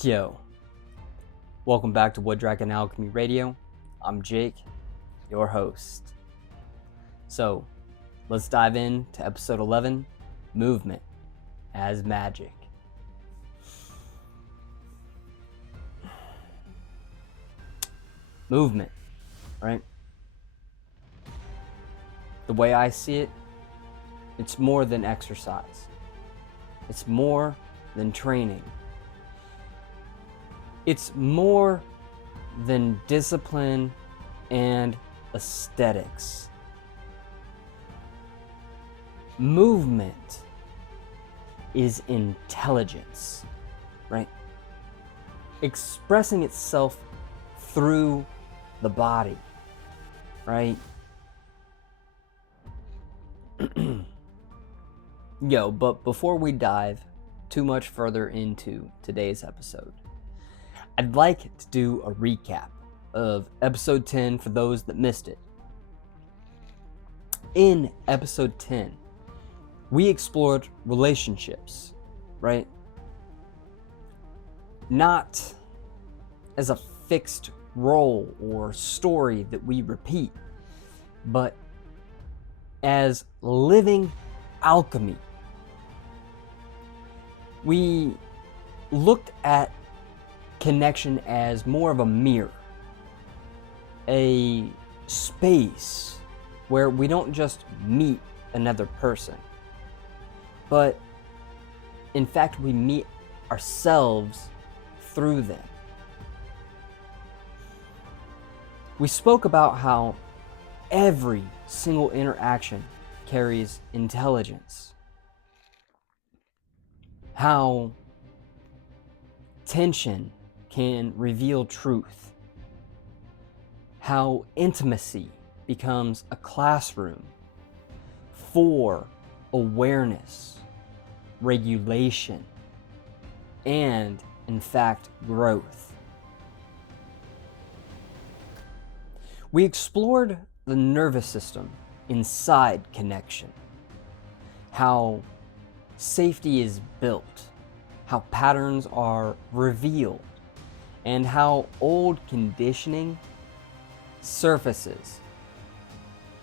Yo, welcome back to Wood Dragon Alchemy Radio. I'm Jake, your host. So, let's dive into episode 11, Movement as Magic. Movement, right? The way I see it, it's more than exercise. It's more than training. It's more than discipline and aesthetics. Movement is intelligence, right? Expressing itself through the body, right? But before we dive too much further into today's episode, I'd like to do a recap of episode 10 for those that missed it. In episode 10, we explored relationships, right? Not as a fixed role or story that we repeat, but as living alchemy. We looked at connection as more of a mirror, a space where we don't just meet another person, but in fact we meet ourselves through them. We spoke about how every single interaction carries intelligence, how tension can reveal truth, how intimacy becomes a classroom for awareness, regulation, and, in fact, growth. We explored the nervous system inside connection, how safety is built, how patterns are revealed, and how old conditioning surfaces,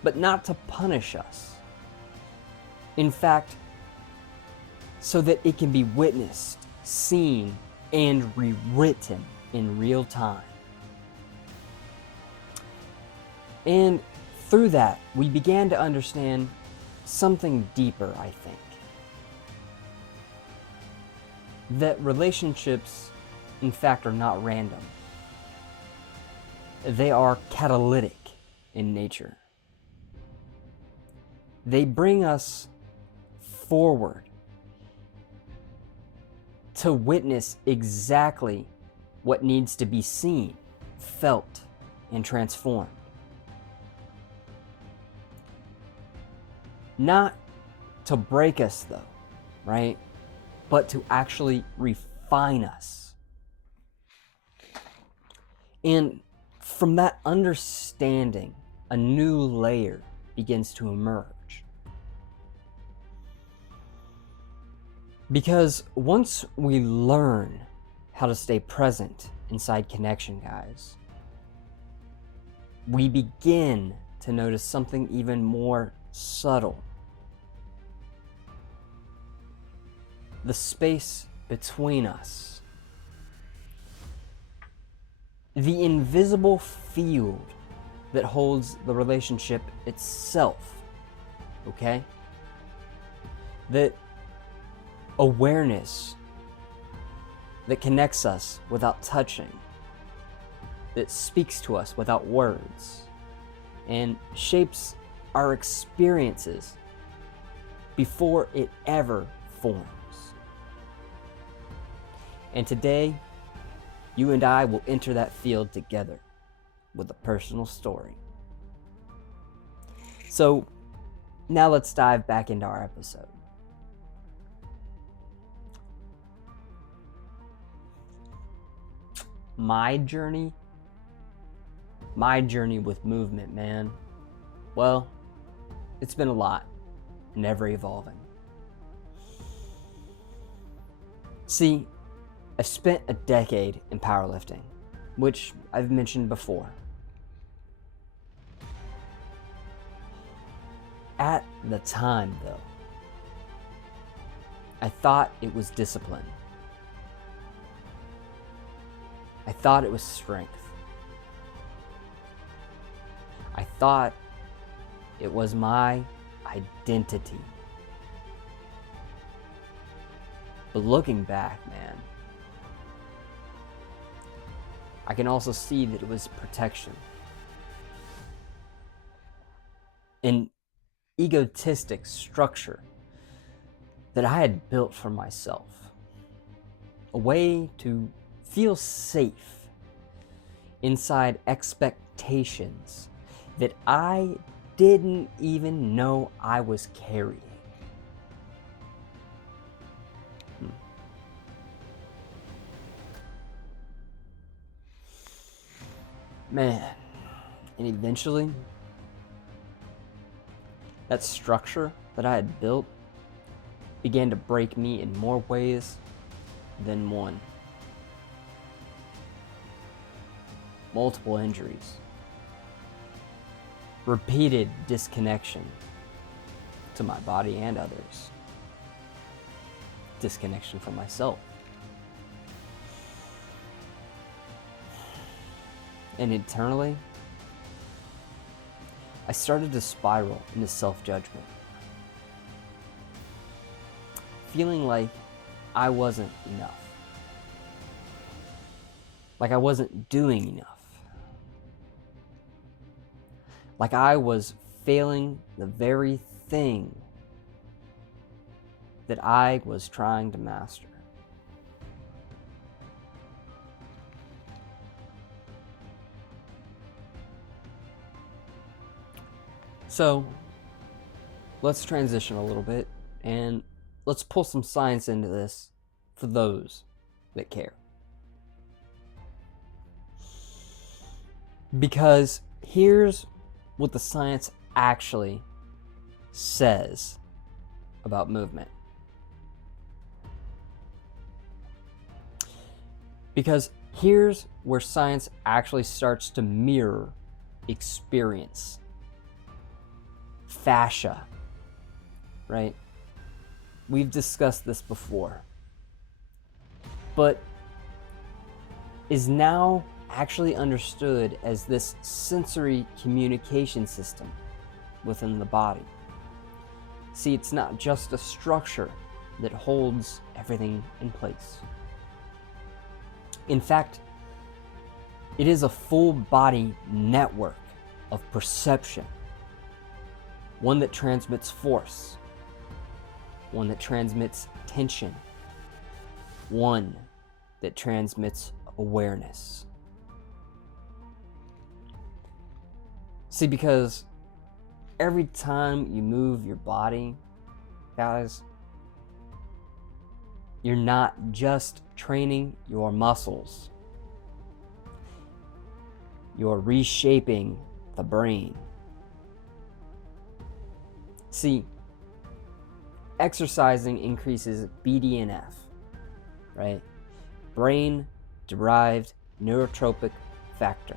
but not to punish us. In fact, so that it can be witnessed, seen, and rewritten in real time. And through that, we began to understand something deeper, I think. That relationships, in fact, are not random. They are catalytic in nature. They bring us forward to witness exactly what needs to be seen, felt, and transformed. Not to break us, though, right? But to actually refine us. And from that understanding, a new layer begins to emerge. Because once we learn how to stay present inside connection, guys, we begin to notice something even more subtle. The space between us. The invisible field that holds the relationship itself, okay? That awareness that connects us without touching, that speaks to us without words, and shapes our experiences before it ever forms. And today, you and I will enter that field together with a personal story. So now let's dive back into our episode. My journey with movement, man. Well, it's been a lot and ever evolving. See, I spent a decade in powerlifting, which I've mentioned before. At the time, though, I thought it was discipline. I thought it was strength. I thought it was my identity. But looking back, man, I can also see that it was protection. An egotistic structure that I had built for myself. A way to feel safe inside expectations that I didn't even know I was carrying. Man, and eventually, that structure that I had built began to break me in more ways than one. Multiple injuries, repeated disconnection to my body and others, disconnection from myself. And internally, I started to spiral into self-judgment, feeling like I wasn't enough, like I wasn't doing enough, like I was failing the very thing that I was trying to master. So, let's transition a little bit and let's pull some science into this for those that care. Because here's what the science actually says about movement. Because here's where science actually starts to mirror experience. Fascia, right? We've discussed this before, but is now actually understood as this sensory communication system within the body. See, it's not just a structure that holds everything in place. In fact, it is a full body network of perception. One that transmits force, one that transmits tension, one that transmits awareness. See, because every time you move your body, guys, you're not just training your muscles, you're reshaping the brain. See, exercising increases BDNF, right? Brain-derived neurotrophic factor.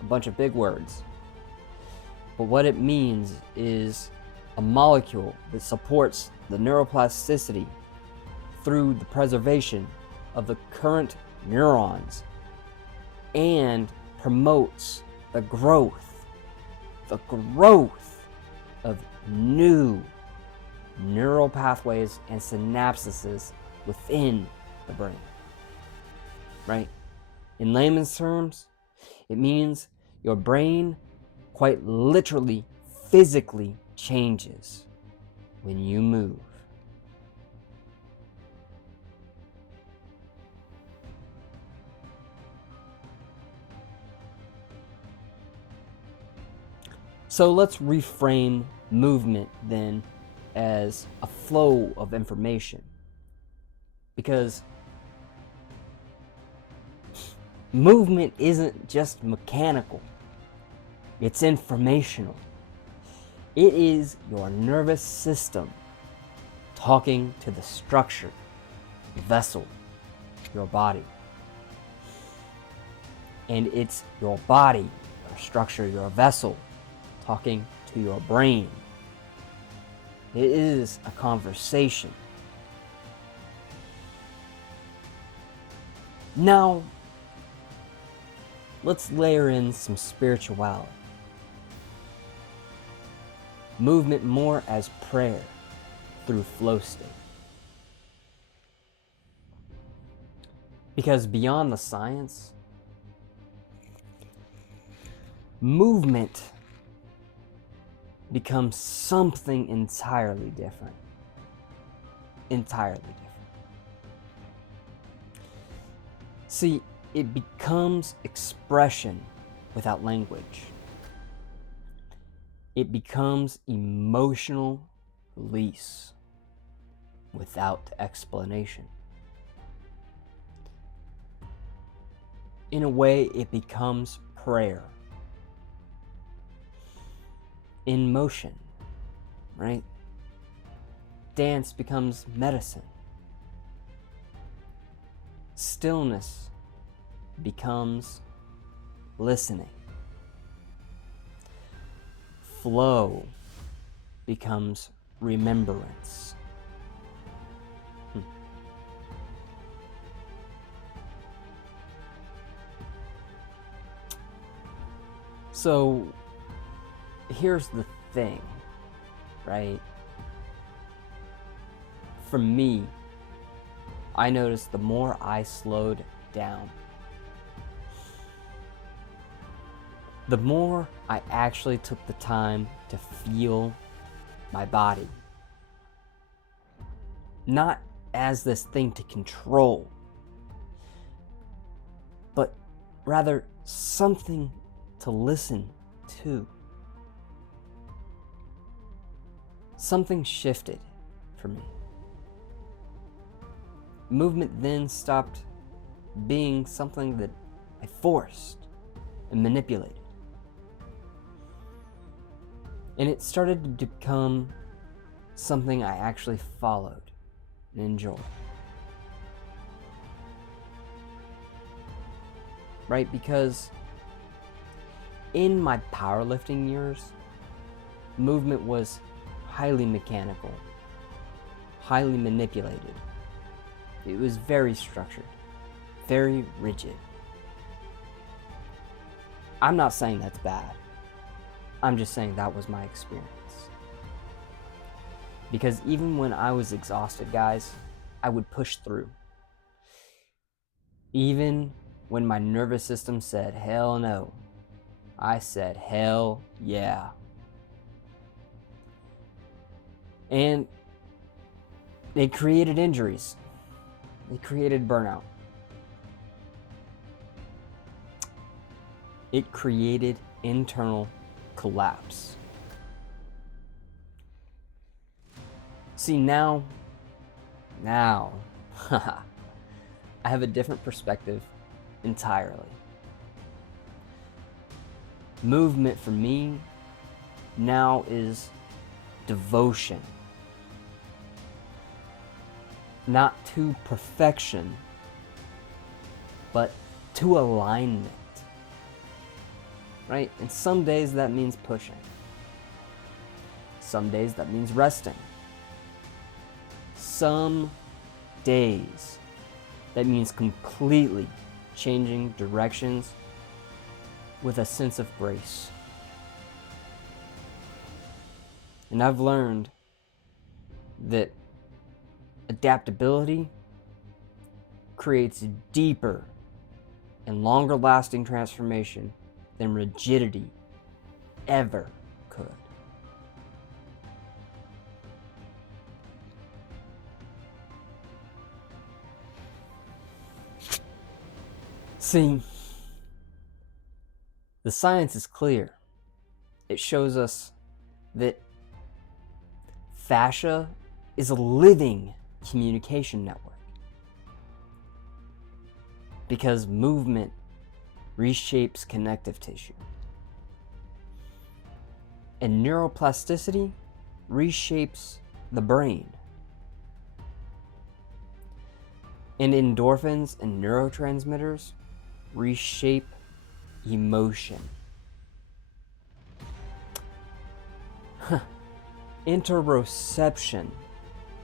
A bunch of big words. But what it means is a molecule that supports the neuroplasticity through the preservation of the current neurons and promotes the growth of new neural pathways and synapses within the brain, right? In layman's terms, it means your brain quite literally, physically changes when you move. So let's reframe movement then as a flow of information, because movement isn't just mechanical, it's informational. It is your nervous system talking to the structure, vessel, your body. And it's your body, your structure, your vessel, talking to your brain. It is a conversation. Now, let's layer in some spirituality. Movement more as prayer through flow state. Because beyond the science, movement becomes something entirely different. Entirely different. See, it becomes expression without language. It becomes emotional release without explanation. In a way, it becomes prayer in motion, right? Dance becomes medicine. Stillness becomes listening. Flow becomes remembrance. So here's the thing, right? For me, I noticed the more I slowed down, the more I actually took the time to feel my body. Not as this thing to control, but rather something to listen to. Something shifted for me. Movement then stopped being something that I forced and manipulated. And it started to become something I actually followed and enjoyed. Right? Because in my powerlifting years, movement was highly mechanical, highly manipulated. It was very structured, very rigid. I'm not saying that's bad. I'm just saying that was my experience. Because even when I was exhausted, guys, I would push through. Even when my nervous system said, hell no, I said, hell yeah. And it created injuries. It created burnout. It created internal collapse. See, now, I have a different perspective entirely. Movement for me now is devotion. Not to perfection, but to alignment. Right? And some days that means pushing. Some days that means resting. Some days that means completely changing directions with a sense of grace. And I've learned that adaptability creates deeper and longer lasting transformation than rigidity ever could. See, the science is clear. It shows us that fascia is a living communication network. Because movement reshapes connective tissue. And neuroplasticity reshapes the brain. And endorphins and neurotransmitters reshape emotion. Interoception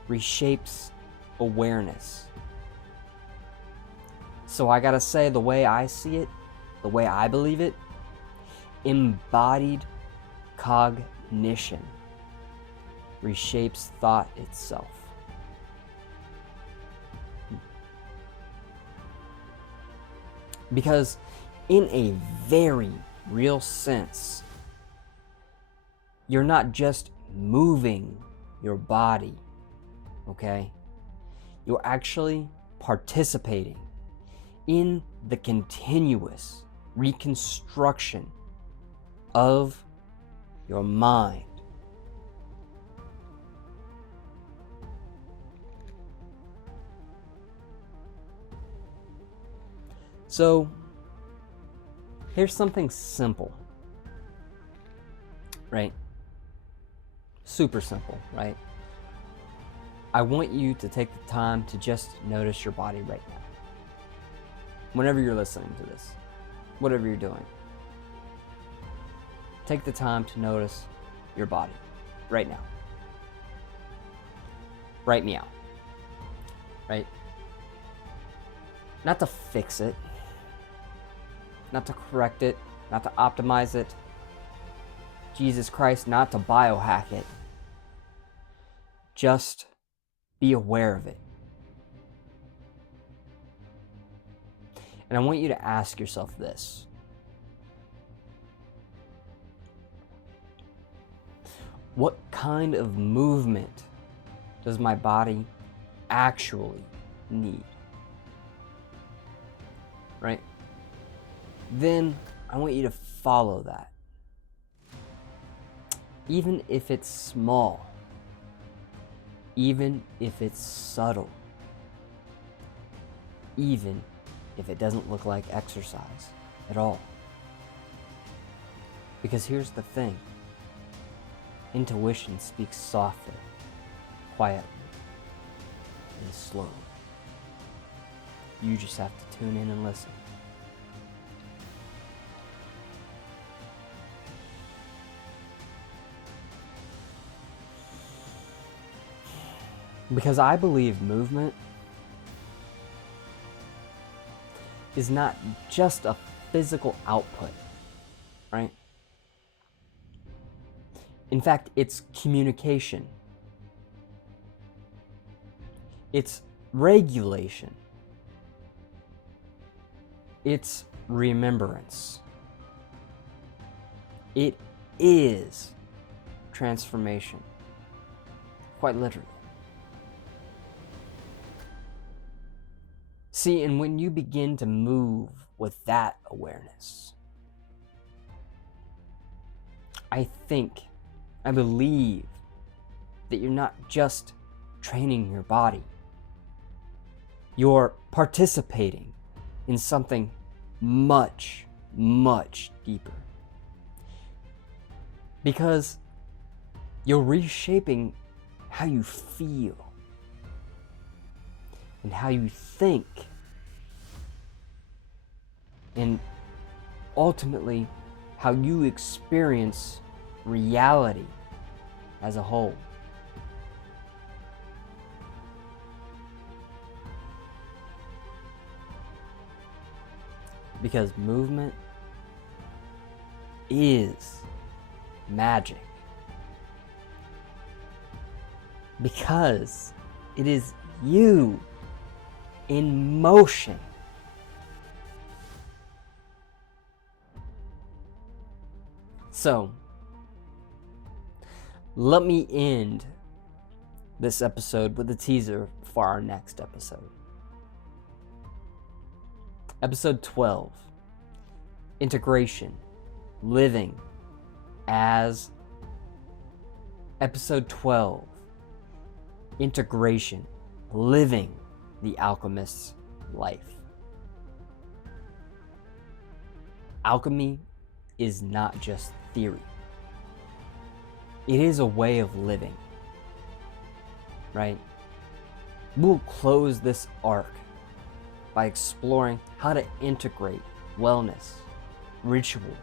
reshapes awareness. So I gotta say, the way I see it, the way I believe it, embodied cognition reshapes thought itself. Because in a very real sense, you're not just moving your body, okay? You're actually participating in the continuous reconstruction of your mind. So, here's something simple, right? Super simple, right? I want you to take the time to just notice your body right now. Whenever you're listening to this, whatever you're doing, take the time to notice your body right now. Right meow. Right? Not to fix it, not to correct it, not to optimize it. Jesus Christ, not to biohack it. Just be aware of it. And I want you to ask yourself this. What kind of movement does my body actually need? Right? Then I want you to follow that. Even if it's small, even if it's subtle, even if it doesn't look like exercise at all. Because here's the thing. Intuition speaks softly, quietly, and slowly. You just have to tune in and listen. Because I believe movement is not just a physical output, right? In fact, it's communication. It's regulation. It's remembrance. It is transformation, quite literally. See, and when you begin to move with that awareness, I believe that you're not just training your body. You're participating in something much, much deeper. Because you're reshaping how you feel and how you think, and ultimately how you experience reality as a whole. Because movement is magic. Because it is you in motion. So, let me end this episode with a teaser for our next episode. Episode 12, Integration, Living as. Episode 12, Integration, Living the Alchemist's Life. Alchemy is not just theory. It is a way of living, right? We'll close this arc by exploring how to integrate wellness, ritual,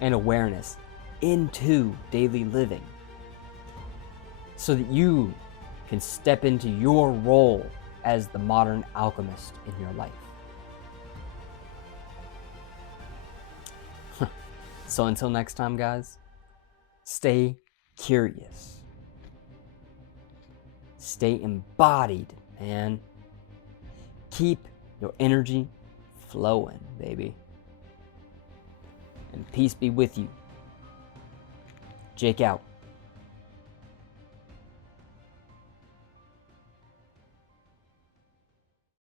and awareness into daily living so that you can step into your role as the modern alchemist in your life. So until next time, guys, stay curious. Stay embodied, man. Keep your energy flowing, baby. And peace be with you. Jake out.